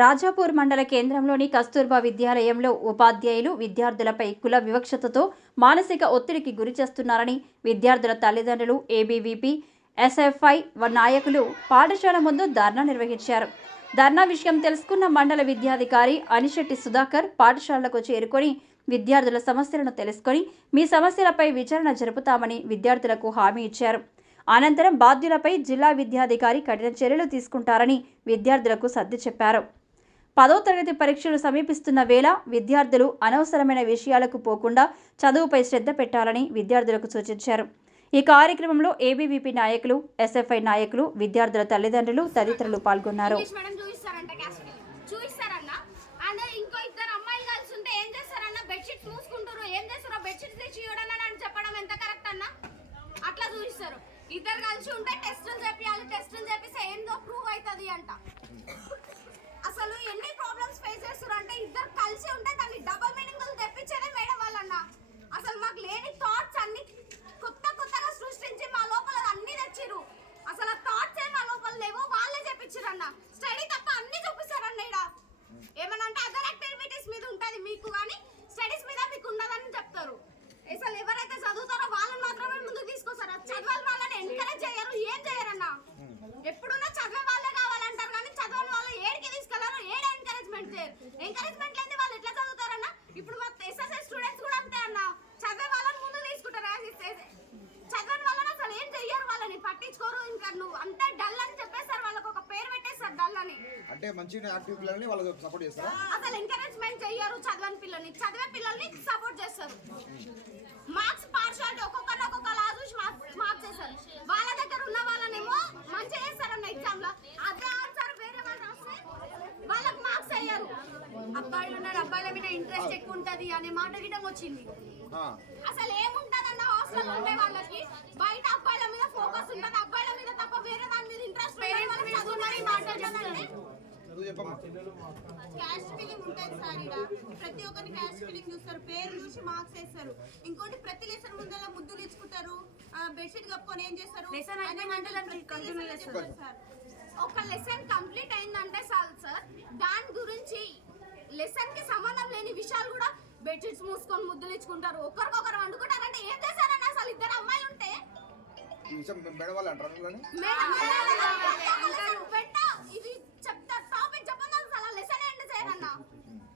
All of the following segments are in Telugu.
రాజాపూర్ మండల కేంద్రంలోని కస్తూర్బా విద్యాలయంలో ఉపాధ్యాయులు విద్యార్థులపై కుల వివక్షతతో మానసిక ఒత్తిడికి గురిచేస్తున్నారని విద్యార్థుల తల్లిదండ్రులు, ఏబీవీపీ, ఎస్ఎఫ్ఐ నాయకులు పాఠశాల ముందు ధర్నా నిర్వహించారు. ధర్నా విషయం తెలుసుకున్న మండల విద్యాధికారి అనిశెట్టి సుధాకర్ పాఠశాలకు చేరుకొని విద్యార్థుల సమస్యలను తెలుసుకొని మీ సమస్యలపై విచారణ జరుపుతామని విద్యార్థులకు హామీ ఇచ్చారు. అనంతరం బాధ్యులపై జిల్లా విద్యాధికారి కఠిన చర్యలు తీసుకుంటారని విద్యార్థులకు సర్ది చెప్పారు. 10వ తరగతి పరీక్షలు సమీపిస్తున్న వేళ విద్యార్థులు అనవసరమైన విషయాలకు పోకుండా చదువుపై శ్రద్ధ పెట్టాలని విద్యార్థులకు సూచించారు. ఈ కార్యక్రమంలో ఏబీవీపీ నాయకులు, ఎస్ఎఫ్ఐ నాయకులు, విద్యార్థుల తల్లిదండ్రులు తదితరులు పాల్గొన్నారు. ఇద్దరు కలిసి ఉంటే టెస్టులు చేపియాలి, టెస్టులు చేపిస్తే ఏందో ప్రూవ్ అవుతుంది అంట. అసలు ఎన్ని ప్రాబ్లమ్స్ ఫేస్ చేస్తారు అంటే ఇద్దరు కలిసి ఉంటే దాన్ని డబుల్ మీనింగ్ తెప్పించేదే మేడం వాళ్ళన్న. అసలు మాకు లేని థాట్స్ అన్ని కొత్తగా సృష్టించి మా లోపల అన్ని తెచ్చిరు. అసలు ఆ థాట్స్ ఏ మా లోపల లేవో వాళ్ళే చెప్పించారు అన్న. స్టడీ తప్ప అన్ని చూపిస్తారన్న. ఇక్కడ ఏమన్నా అంటే అదర్ యాక్టివిటీస్ మీద ఉంటుంది మీకు, కానీ స్టడీస్ మీద మీకు ఉండదని చెప్తారు. అసలు ఎవరైతే చదువుతారో వాళ్ళని మాత్రమే ముందుకు తీసుకొస్తారు. చదవాలి వాళ్ళని ఎంకరేజ్ చేయరు, ఏం చేయరన్న. ఎప్పుడున్నా చదివే వాళ్ళే కావాలంటారు, కానీ చదవని వాళ్ళు ఏడికి తీసుకెళ్లారు, ఏడు ఎంకరేజ్మెంట్ చేయరు. ఎంకరేజ్మెంట్ లేని వాళ్ళు ఎట్లా చదువుతారన్న? ఇప్పుడు మా ఎస్ఎస్ఐ స్టూడెంట్స్ కూడా అంతే అన్న. చదివే వాళ్ళని ముందు తీసుకుంటారు, చదవని వాళ్ళని అసలు ఏం చెయ్యరు, వాళ్ళని పట్టించుకోరు. ఇంకా నువ్వు అంతే డల్ అని చెప్పేస్తారు, వాళ్ళకి ఒక పేరు పెట్టేస్తారు డల్ అని. అంటే మంచి యాక్టివ్ పిల్లల్ని వాళ్ళకి సపోర్ట్ చేస్తారా? అసలు ఎంకరేజ్మెంట్ చెయ్యరు. చదవని పిల్లల్ని, చదివే పిల్లల్ని సపోర్ట్ చేస్తారు. మార్క్స్ పార్షాలిటీ ఒక్కొక్క లా చూసి మార్క్స్ చేస్తారు. వాళ్ళ దగ్గర ఉన్న వాళ్ళనేమో మంచిగా చేస్తారన్న ఎగ్జామ్ లో. అదే ఆన్సర్ వేరే వాళ్ళు రాస్తే వాళ్ళకి మార్క్స్ అయ్యారు. అబ్బాయిలు ఉన్నారు, అబ్బాయిల మీద ఇంట్రెస్ట్ ఎక్కువ ఉంటది అనే మాట వినడం వచ్చింది. అసలు ఏముంటదన్న హాస్టల్ ఉండే వాళ్ళకి బయట అబ్బాయిల మీద ఫోకస్ ఉంటది, అబ్బాయిల మీద తప్ప వేరే దాని మీద ఇంట్రెస్ట్ క్యాస్ట్ ఫీలింగ్ ఉంటుంది సార్. ఇక్కడ ప్రతి ఒక్కరిని క్యాస్ట్ ఫీలింగ్ చూస్తారు, పేరు చూసి మార్క్స్ వేస్తారు. ఇంకోటి ప్రతి లెసన్ ముందర ముద్దులు ఇచ్చుకుంటారు, బెడ్షీట్ కప్పుకొని ఏం చేస్తారు. ఒక లెసన్ కంప్లీట్ అయిందంటే చాలు సార్, దాని గురించి లెసన్ కి సంబంధం లేని విషయాలు కూడా బెడ్షీట్స్ మూసుకొని ముద్దులు ఇచ్చుకుంటారు, ఒకరికొకరు వండుకుంటారంటే ఏం చేశారన్న? అసలు ఇద్దరు అమ్మాయిలు ఉంటే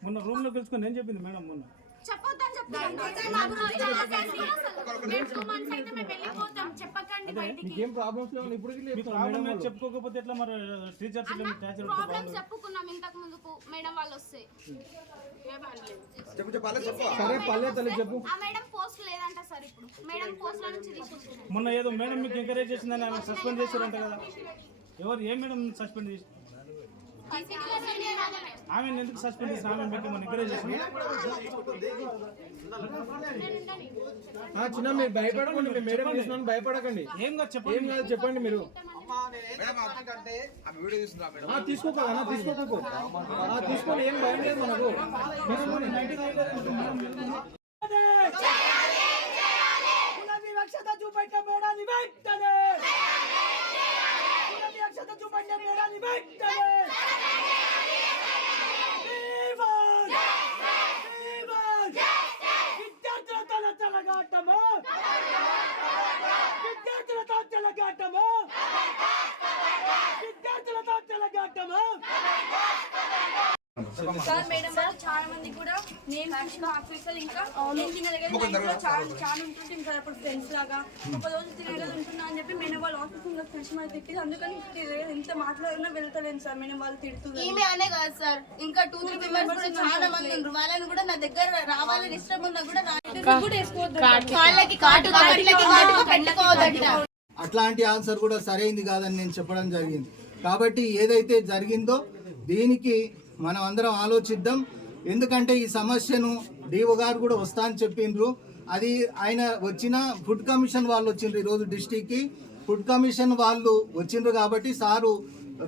మొన్న రూమ్ లో పిలుచుకొని నేను చెప్పింది మేడం మొన్న చెప్పుకోకపోతే ఎట్లా మరి టీచర్స్ చెప్పుకున్నాం ఇంతకు ముందుకు మేడం వాళ్ళు వస్తే మేడం పోస్ట్ లేదంట సార్. ఇప్పుడు మేడం పోస్ట్ నుంచి తీసుకుంటున్నాం. మొన్న ఏదో మేడం మీకు ఎంకరేజ్ చేసిందని ఆమె సస్పెండ్ చేశారంట కదా, ఎవరు ఏ మేడం సస్పెండ్ చేసి ఆమె ఎందుకు సస్పెండ్ చేసిన? ఆమె మీకు మన ఎంకరేజ్ చేసింది. చిన్న మీరు భయపడకండి, మేడం చేసిన భయపడకండి. ఏం కాదు చెప్పండి మీరు. తీసుకోకనా తీసుకోకు, తీసుకోండి, ఏం భయం లేదు మనకు. చూపెట్టే మేడాన్ని వెంటనే, చూపెట్టే మేడాన్ని వెంటనే. విద్యార్థులతో చెలగాటము, విద్యార్థులతో చెలగాటము, విద్యార్థులతో చెలగాటము. సార్ మేడం వాళ్ళు చాలా మంది కూడా నేమ్ చూసిన ఆఫీసర్ ఇంకా నేను తినే దగ్గర చాలా ఉంటుంటే ఇంకా అప్పుడు ఫ్రెండ్స్ లాగా ఒక రోజు తినే దగ్గర ఉంటున్నా అని చెప్పి మేడం వాళ్ళు ఆఫీసర్ ఫ్రెండ్స్ మీద తిట్టి, అందుకని ఎంత మాట్లాడినా వెళ్తలేను సార్. మేడం వాళ్ళు తిడుతున్నారు. ఈమె అనే కాదు సార్, ఇంకా 2-3 మెంబర్స్ కూడా చాలా మంది ఉన్నారు. వాళ్ళని కూడా నా దగ్గర రావాలని ఇష్టం ఉన్నా కూడా అట్లాంటి ఆన్సర్ కూడా సరైంది కాదని నేను చెప్పడం జరిగింది. కాబట్టి ఏదైతే జరిగిందో దీనికి మనం అందరం ఆలోచిద్దాం. ఎందుకంటే ఈ సమస్యను డిఓ గారు కూడా వస్తా అని చెప్పిండ్రు. అది ఆయన వచ్చిన ఫుడ్ కమిషన్ వాళ్ళు వచ్చిండ్రు, ఈరోజు డిస్టిక్కి ఫుడ్ కమిషన్ వాళ్ళు వచ్చిండ్రు కాబట్టి సారు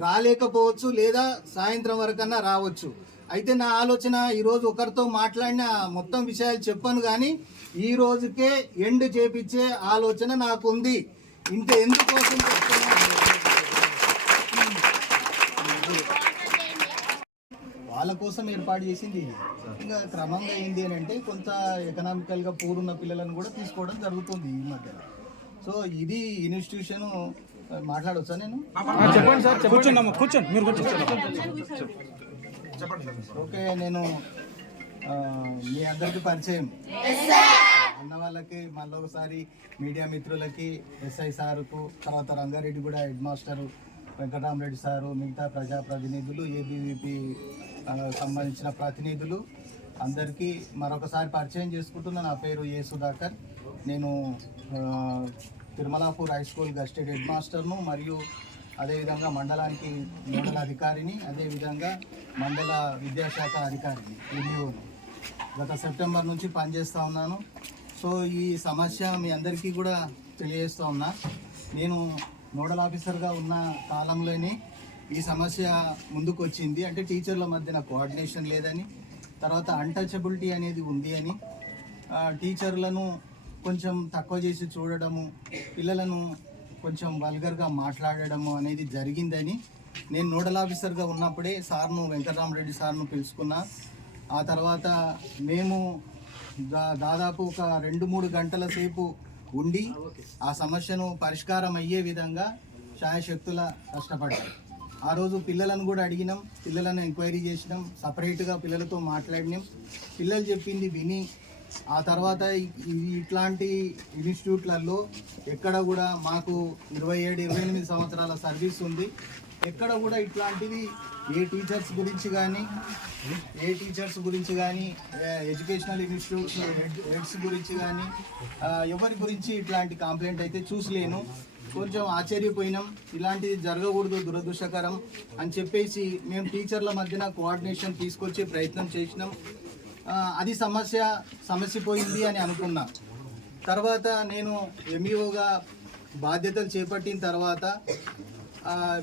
రాలేకపోవచ్చు, లేదా సాయంత్రం వరకన్నా రావచ్చు. అయితే నా ఆలోచన ఈరోజు ఒకరితో మాట్లాడిన మొత్తం విషయాలు చెప్పాను, కానీ ఈ రోజుకే ఎండ్ చేపించే ఆలోచన నాకు ఉంది. ఇంత ఎందుకోసం చెప్తున్నా వాళ్ళ కోసం ఏర్పాటు చేసింది ఇది. ఇంకా క్రమంగా ఏంది అని అంటే కొంత ఎకనామికల్గా పూర్ ఉన్న పిల్లలను కూడా తీసుకోవడం జరుగుతుంది ఈ మధ్యలో. సో ఇది ఇన్స్టిట్యూషన్ మాట్లాడవచ్చా నేను? చెప్పండి సార్, కూర్చోండి కూర్చోండి, మీరు కూర్చోండి. ఓకే, నేను మీ అందరికీ పరిచయం అన్న వాళ్ళకి, మళ్ళీ ఒకసారి మీడియా మిత్రులకి, ఎస్ఐ సారుకు, తర్వాత రంగారెడ్డి కూడా హెడ్ మాస్టరు వెంకటరామరెడ్డి సారు, మిగతా ప్రజాప్రతినిధులు, ఏబీవీపీ సంబంధించిన ప్రతినిధులు అందరికీ మరొకసారి పరిచయం చేసుకుంటున్నా. నా పేరు ఏ సుధాకర్. నేను Tirumalapur high school gazetted head మాస్టర్ను, మరియు అదేవిధంగా మండలానికి మండల అధికారిని, అదేవిధంగా మండల విద్యాశాఖ అధికారిని, ఎంఈఓను. గత సెప్టెంబర్ నుంచి పనిచేస్తూ ఉన్నాను. సో ఈ సమస్య మీ అందరికీ కూడా తెలియజేస్తూ ఉన్నా. నేను నోడల్ ఆఫీసర్గా ఉన్న కాలంలోనే ఈ సమస్య ముందుకు వచ్చింది. అంటే టీచర్ల మధ్యన కోఆర్డినేషన్ లేదని, తర్వాత అన్టచబిలిటీ అనేది ఉంది అని, టీచర్లను కొంచెం తక్కువ చేసి చూడడము, పిల్లలను కొంచెం వల్గర్గా మాట్లాడడము అనేది జరిగిందని నేను నోడల్ ఆఫీసర్గా ఉన్నప్పుడే సార్ను, వెంకటరామరెడ్డి సార్ను పిలుచుకున్నా. ఆ తర్వాత మేము దాదాపు ఒక 2-3 గంటల సేపు ఉండి ఆ సమస్యను పరిష్కారం అయ్యే విధంగా శాయశక్తుల కష్టపడ్డాం. ఆ రోజు పిల్లలను కూడా అడిగినాం, పిల్లలను ఎంక్వైరీ చేసినాం, సపరేట్గా పిల్లలతో మాట్లాడినాం, పిల్లలు చెప్పింది విని ఆ తర్వాత ఇట్లాంటి ఇన్స్టిట్యూట్లలో ఎక్కడ కూడా మాకు 27-28 సంవత్సరాల సర్వీస్ ఉంది, ఎక్కడ కూడా ఇట్లాంటిది ఏ టీచర్స్ గురించి కానీ ఎడ్యుకేషనల్ ఇన్స్టిట్యూట్స్ హెడ్స్ గురించి కానీ ఎవరి గురించి ఇట్లాంటి కంప్లైంట్ అయితే చూసలేను. కొంచెం ఆశ్చర్యపోయినాం, ఇలాంటిది జరగకూడదు, దురదృష్టకరం అని చెప్పేసి మేము టీచర్ల మధ్యన కోఆర్డినేషన్ తీసుకొచ్చే ప్రయత్నం చేసినాం. అది సమస్య పోయింది అని అనుకున్నా. తర్వాత నేను ఎంఈఓగా బాధ్యతలు చేపట్టిన తర్వాత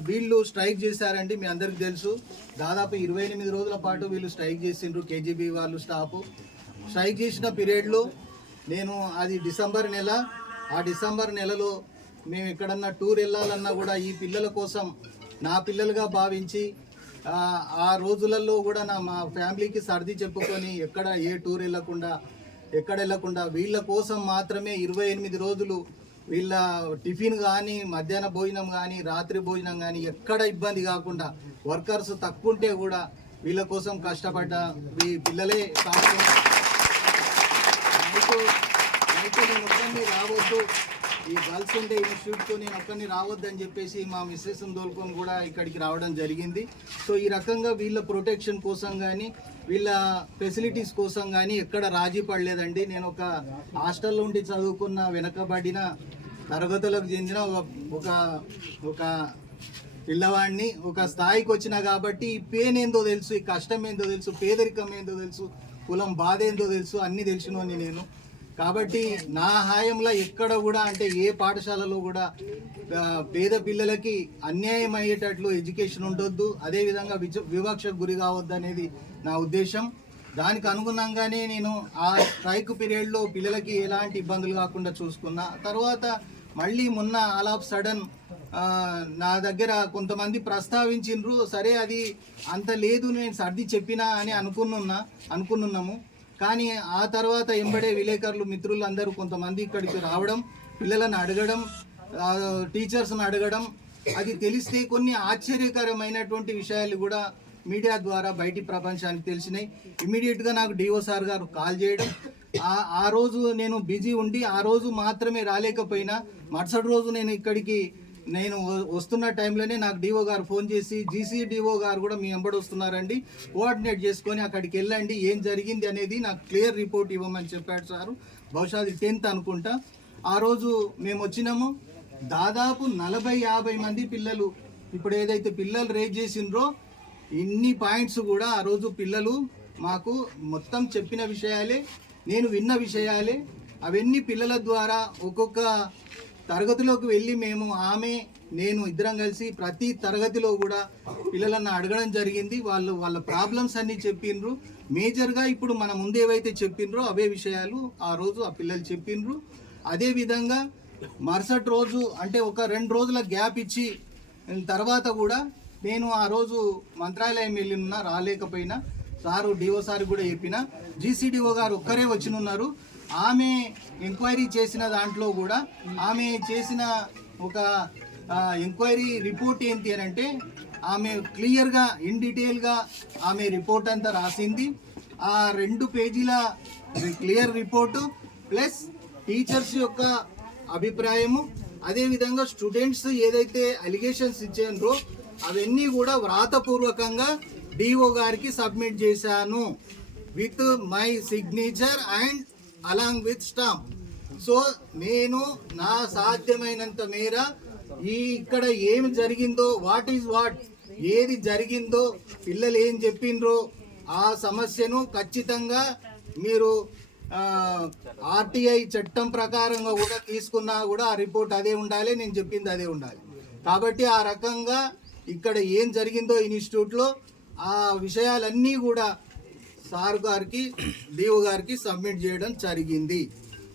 వీళ్ళు స్ట్రైక్ చేశారండి. మీ అందరికీ తెలుసు, దాదాపు 28 రోజుల పాటు వీళ్ళు స్ట్రైక్ చేసిండ్రు. కేజీబీ వాళ్ళు స్టాఫ్ స్ట్రైక్ చేసిన పీరియడ్లో నేను అది డిసెంబర్ నెల, ఆ డిసెంబర్ నెలలో మేము ఎక్కడన్నా టూర్ వెళ్ళాలన్నా కూడా ఈ పిల్లల కోసం నా పిల్లలుగా భావించి ఆ రోజులలో కూడా మా ఫ్యామిలీకి సర్ది చెప్పుకొని ఎక్కడ ఏ టూర్ వెళ్ళకుండా వీళ్ళ కోసం మాత్రమే 28 రోజులు వీళ్ళ టిఫిన్ కానీ, మధ్యాహ్న భోజనం కానీ, రాత్రి భోజనం కానీ ఎక్కడ ఇబ్బంది కాకుండా, వర్కర్స్ తక్కువ ఉంటే కూడా వీళ్ళ కోసం కష్టపడ్డ ఈ పిల్లలే నేను ఒక్కరిని రావద్దు, ఈ గర్ల్స్ ఉండే ఇన్స్టిట్యూట్తో నేను ఒక్కరిని రావద్దని చెప్పేసి మా మిస్సెస్ని తోలుకొని కూడా ఇక్కడికి రావడం జరిగింది. సో ఈ రకంగా వీళ్ళ ప్రొటెక్షన్ కోసం కానీ, వీళ్ళ ఫెసిలిటీస్ కోసం కానీ ఎక్కడ రాజీ పడలేదండి. నేను ఒక హాస్టల్లో ఉండి చదువుకున్న వెనకబడిన తరగతులకు చెందిన ఒక పిల్లవాడిని, ఒక స్థాయికి వచ్చిన కాబట్టి ఈ పెయిన్ ఏందో తెలుసు, ఈ కష్టం ఏందో తెలుసు, పేదరికం ఏందో తెలుసు, కులం బాధ ఏందో తెలుసు, అన్నీ తెలిసినోని నేను. కాబట్టి నా హాయంలో ఎక్కడ కూడా, అంటే ఏ పాఠశాలలో కూడా పేద పిల్లలకి అన్యాయం అయ్యేటట్లు ఎడ్యుకేషన్ ఉండొద్దు, అదేవిధంగా వివక్షకు గురి కావద్దు అనేది నా ఉద్దేశం. దానికి అనుగుణంగానే నేను ఆ స్ట్రైక్ పీరియడ్లో పిల్లలకి ఎలాంటి ఇబ్బందులు కాకుండా చూసుకున్నా. తర్వాత మళ్ళీ మొన్న ఆల్ ఆఫ్ సడన్ నా దగ్గర కొంతమంది ప్రస్తావించిండ్రు. సరే, అది అంత లేదు, నేను సర్ది చెప్పినా అని అనుకున్నాము. కానీ ఆ తర్వాత ఎంబడే విలేకరులు మిత్రులు అందరూ కొంతమంది ఇక్కడికి రావడం, పిల్లలను అడగడం, టీచర్స్ని అడగడం, అది తెలిస్తే కొన్ని ఆశ్చర్యకరమైనటువంటి విషయాలు కూడా మీడియా ద్వారా బయటి ప్రపంచానికి తెలిసినాయి. ఇమీడియట్గా నాకు డిఓ సార్ గారు కాల్ చేయడం, ఆ రోజు నేను బిజీ ఉండి ఆ రోజు మాత్రమే రాలేకపోయినా మరుసటి రోజు నేను వస్తున్న టైంలోనే నాకు డిఓ గారు ఫోన్ చేసి, జీసీ డిఓ గారు కూడా మీ వెంబడి వస్తున్నారండి, కోఆర్డినేట్ చేసుకొని అక్కడికి వెళ్ళండి, ఏం జరిగింది అనేది నాకు క్లియర్ రిపోర్ట్ ఇవ్వమని చెప్పాడు సారు. బహుశా అది 10th అనుకుంటా. ఆ రోజు మేము వచ్చినాము, దాదాపు 40-50 మంది పిల్లలు, ఇప్పుడు ఏదైతే పిల్లలు రేజ్ చేసిండ్రో ఇన్ని పాయింట్స్ కూడా ఆ రోజు పిల్లలు మాకు మొత్తం చెప్పిన విషయాలే, నేను విన్న విషయాలే. అవన్నీ పిల్లల ద్వారా ఒక్కొక్క తరగతిలోకి వెళ్ళి నేను ఇద్దరం కలిసి ప్రతి తరగతిలో కూడా పిల్లలను అడగడం జరిగింది. వాళ్ళ ప్రాబ్లమ్స్ అన్నీ చెప్పిండ్రు. మేజర్గా ఇప్పుడు మన ముందు ఏవైతే చెప్పిండ్రో అవే విషయాలు ఆ రోజు ఆ పిల్లలు చెప్పిండ్రు. అదేవిధంగా మరుసటి రోజు, అంటే ఒక 2 రోజుల గ్యాప్ ఇచ్చి తర్వాత కూడా నేను ఆ రోజు మంత్రాలయం వెళ్ళిన రాలేకపోయినా సారు డిఓ సార్ కూడా చెప్పిన జీసీడీఓ గారు ఒక్కరే వచ్చినున్నారు. ఆమె ఎంక్వైరీ చేసిన దాంట్లో కూడా ఆమె చేసిన ఒక ఎంక్వైరీ రిపోర్ట్ ఏంటి అని అంటే ఆమె క్లియర్గా ఇన్ డీటెయిల్గా ఆమె రిపోర్ట్ అంతా రాసింది. ఆ 2 పేజీల క్లియర్ రిపోర్టు ప్లస్ టీచర్స్ యొక్క అభిప్రాయము, అదేవిధంగా స్టూడెంట్స్ ఏదైతే అలిగేషన్స్ ఇచ్చారో అవన్నీ కూడా వ్రాతపూర్వకంగా డిఓ గారికి సబ్మిట్ చేశాను with my signature and along with stamp. So నేను నా సాధ్యమైనంత మేర ఇక్కడ ఏమి జరిగిందో వాట్ ఈజ్ వాట్ ఏది జరిగిందో పిల్లలు ఏం చెప్పిండ్రో ఆ సమస్యను ఖచ్చితంగా మీరు ఆర్టీఐ చట్టం ప్రకారంగా కూడా తీసుకున్నా కూడా ఆ రిపోర్ట్ అదే ఉండాలి, నేను చెప్పింది అదే ఉండాలి. కాబట్టి ఆ రకంగా ఇక్కడ ఏం జరిగిందో ఇన్స్టిట్యూట్లో ఆ విషయాలన్నీ కూడా సార్ గారికి డిఓ గారికి సబ్మిట్ చేయడం జరిగింది.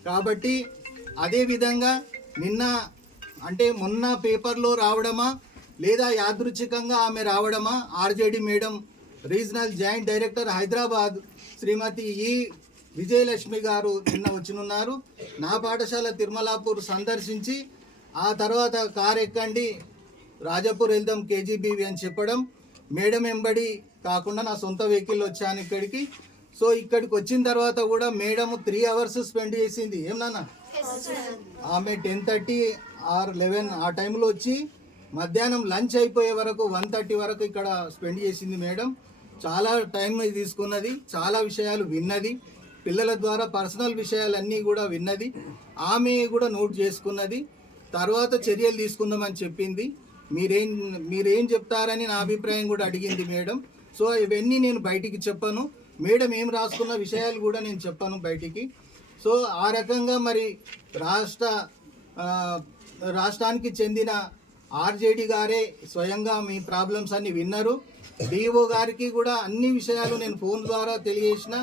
కాబట్టి అదేవిధంగా నిన్న అంటే మొన్న పేపర్లో రావడమా లేదా యాదృచ్ఛికంగా ఆమె రావడమా, RJD madam regional joint director Hyderabad Shrimati ఈ విజయలక్ష్మి గారు నిన్న వచ్చినున్నారు. నా పాఠశాల తిరుమలాపూర్ సందర్శించి ఆ తర్వాత కారు ఎక్కండి రాజాపూర్ వెళ్దాం కేజీబీవి అని చెప్పడం, మేడం ఎంబడి కాకుండా నా సొంత వెహికల్ వచ్చాను ఇక్కడికి. సో ఇక్కడికి వచ్చిన తర్వాత కూడా మేడం 3 అవర్స్ స్పెండ్ చేసింది. ఏం నాన్న ఆమె 10:30 or 11 ఆ టైంలో వచ్చి మధ్యాహ్నం లంచ్ అయిపోయే వరకు 1:30 వరకు ఇక్కడ స్పెండ్ చేసింది మేడం. చాలా టైం తీసుకున్నది, చాలా విషయాలు విన్నది, పిల్లల ద్వారా పర్సనల్ విషయాలన్నీ కూడా విన్నది, ఆమె కూడా నోట్ చేసుకున్నది. తర్వాత చర్యలు తీసుకుందామని చెప్పింది. మీరేం చెప్తారని నా అభిప్రాయం కూడా అడిగింది మేడం. సో ఇవన్నీ నేను బయటికి చెప్పను, మేడం ఏం రాసుకున్న విషయాలు కూడా నేను చెప్పాను బయటికి. సో ఆ రకంగా మరి రాష్ట్రానికి చెందిన ఆర్జేడి గారే స్వయంగా మీ ప్రాబ్లమ్స్ అన్ని విన్నారు. డిఓ గారికి కూడా అన్ని విషయాలు నేను ఫోన్ ద్వారా తెలియజేసిన,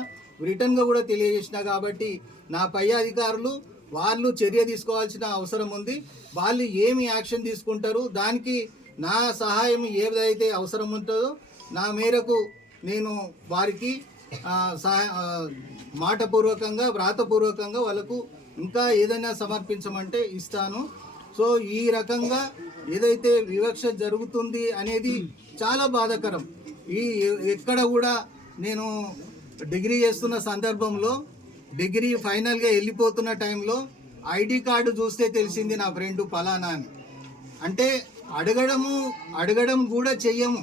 రిటర్న్గా కూడా తెలియజేసిన. కాబట్టి నా పై అధికారులు వాళ్ళు చర్య తీసుకోవాల్సిన అవసరం ఉంది. వాళ్ళు ఏమి యాక్షన్ తీసుకుంటారు దానికి నా సహాయం ఏదైతే అవసరం ఉంటుందో నా మేరకు నేను వారికి మాటపూర్వకంగా వ్రాతపూర్వకంగా వాళ్ళకు ఇంకా ఏదైనా సమర్పించమంటే ఇస్తాను. సో ఈ రకంగా ఏదైతే వివక్ష జరుగుతుంది అనేది చాలా బాధాకరం. ఎక్కడ కూడా నేను డిగ్రీ చేస్తున్న సందర్భంలో డిగ్రీ ఫైనల్గా వెళ్ళిపోతున్న టైంలో ఐడి కార్డు చూస్తే తెలిసింది నా ఫ్రెండ్ పలానా అని. అంటే అడగడం కూడా చెయ్యము.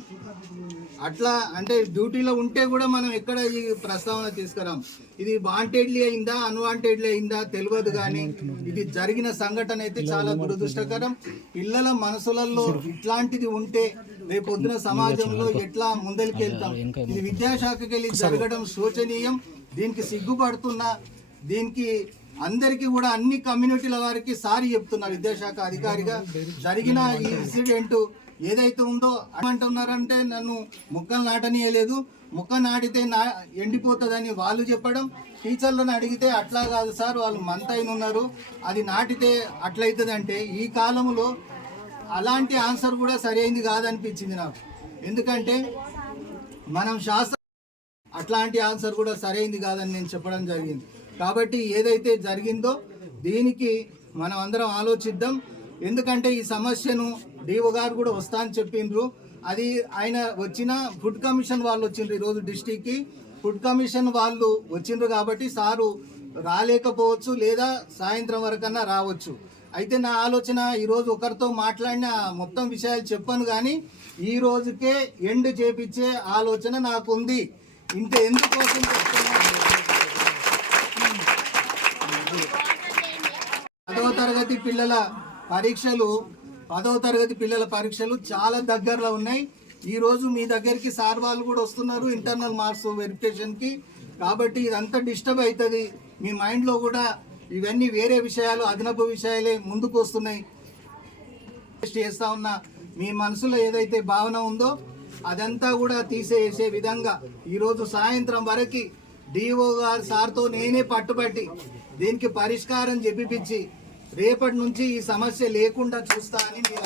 అట్లా అంటే డ్యూటీలో ఉంటే కూడా మనం ఎక్కడ ఈ ప్రస్తావన తీసుకురాం. ఇది వాంటెడ్లీ అయిందా అన్వాంటెడ్లీ అయిందా తెలియదు, కానీ ఇది జరిగిన సంఘటన అయితే చాలా దురదృష్టకరం. పిల్లల మనసులలో ఇట్లాంటిది ఉంటే రేపొద్దున సమాజంలో ఎట్లా ముందరికి వెళ్తాం. ఇది విద్యాశాఖకి వెళ్ళి జరగడం శోచనీయం. దీనికి సిగ్గుపడుతున్నా, దీనికి అందరికీ కూడా అన్ని కమ్యూనిటీల వారికి సారీ చెప్తున్నా. విద్యాశాఖ అధికారిగా జరిగిన ఈ ఇన్సిడెంట్ ఏదైతే ఉందో అంటున్నారంటే నన్ను మొక్కలు నాటనీయలేదు, మొక్క నాటితే ఎండిపోతుందని వాళ్ళు చెప్పడం, టీచర్లను అడిగితే అట్లా కాదు సార్ వాళ్ళు మంత్ అయిన ఉన్నారు అది నాటితే అట్లయితుంది అంటే ఈ కాలంలో అలాంటి ఆన్సర్ కూడా సరైనది కాదనిపించింది నాకు. ఎందుకంటే మనం శాస్త్ర అట్లాంటి ఆన్సర్ కూడా సరైనది కాదని నేను చెప్పడం జరిగింది. కాబట్టి ఏదైతే జరిగిందో దీనికి మనం అందరం ఆలోచిద్దాం. ఎందుకంటే ఈ సమస్యను డిఓ గారు కూడా వస్తా అని చెప్పిండ్రు. అది ఆయన వచ్చిన ఫుడ్ కమిషన్ వాళ్ళు వచ్చిండ్రు, ఈరోజు డిస్టిక్కి ఫుడ్ కమిషన్ వాళ్ళు వచ్చిండ్రు. కాబట్టి సారు రాలేకపోవచ్చు లేదా సాయంత్రం వరకన్నా రావచ్చు. అయితే నా ఆలోచన ఈరోజు ఒకరితో మాట్లాడిన మొత్తం విషయాలు చెప్పాను, కానీ ఈ రోజుకే ఎండ్ చేపించే ఆలోచన నాకుంది. ఇంత ఎందుకోసం 10వ తరగతి పిల్లల పరీక్షలు చాలా దగ్గరలో ఉన్నాయి. ఈరోజు మీ దగ్గరికి సార్ వాళ్ళు కూడా వస్తున్నారు ఇంటర్నల్ మార్క్స్ వెరిఫికేషన్కి. కాబట్టి ఇదంతా డిస్టర్బ్ అవుతుంది. మీ మైండ్లో కూడా ఇవన్నీ వేరే విషయాలు అదనపు విషయాలే ముందుకు వస్తున్నాయి. చేస్తా ఉన్న మీ మనసులో ఏదైతే భావన ఉందో అదంతా కూడా తీసేసే విధంగా ఈరోజు సాయంత్రం వరకు డిఓ గారు సార్తో నేనే పట్టుబట్టి దీనికి పరిష్కారం చెప్పిపించి రేపటి నుంచి ఈ సమస్య లేకుండా చూస్తా అని మీరు